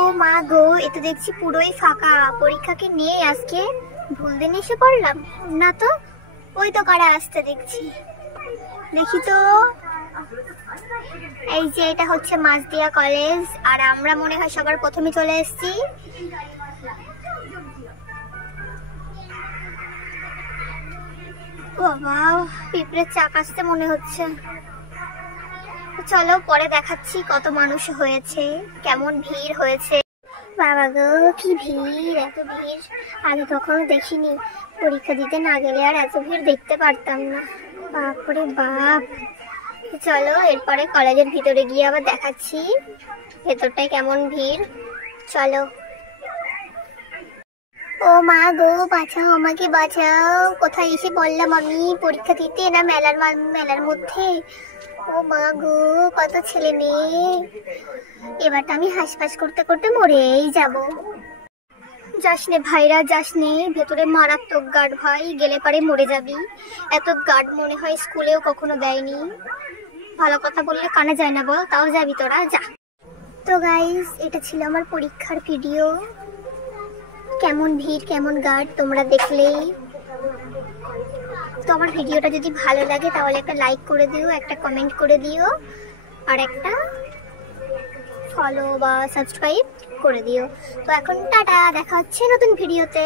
ও মা গো, এ তো দেখছি পুরোই ফাঁকা। পরীক্ষাকে নিয়ে আজকে ভুল দিন এসে পড়লাম না তো। ওই তো কারা আসতে দেখছি, দেখি তো। এই যে এটা হচ্ছে মাঝদিয়া কলেজ, আর আমরা মনে হয় সবার প্রথমে চলে এসেছি। বাবা, পিঁপড়ের চাক আসতে মনে হচ্ছে। চলো পরে দেখাচ্ছি কত মানুষ হয়েছে, কেমন ভিড় হয়েছে। বাবা গো, কি ভিড়, এত ভিড় আগে কখনো দেখিনি। পরীক্ষা দিতে না গেলে আর এত ভিড় দেখতে পারতাম না। বাপরে বাপ। চলো এরপরে কলেজের ভিতরে গিয়ে আবার দেখাচ্ছি ভেতরটায় কেমন ভিড়। চলো। ও মা গো, বাঁচাও আমাকে, বাঁচাও। কোথায় এসে বললাম আমি, পরীক্ষা দিতে না মেলার মধ্যে। ও মা গো, কত ছেলে মেয়ে। এবারটা আমি হাঁসফাঁস করতে করতে মরেই যাব। যাসনে ভাইরা, যাসনে, ভেতরে মারাত্মক গার্ড ভাই, গেলে পারে মরে যাবি। এত গার্ড মনে হয় স্কুলেও কখনো দেয়নি। ভালো কথা বললে কানে যায় না বল, তাও যাবি তোরা, যা। তো গাইস, এটা ছিল আমার পরীক্ষার ভিডিও। কেমন ভিড়, কেমন গার্ড তোমরা দেখলেই। তো আমার ভিডিওটা যদি ভালো লাগে তাহলে একটা লাইক করে দিও, একটা কমেন্ট করে দিও, আর একটা ফলো বা সাবস্ক্রাইব করে দিও। তো এখন টাটা, দেখা হচ্ছে নতুন ভিডিওতে।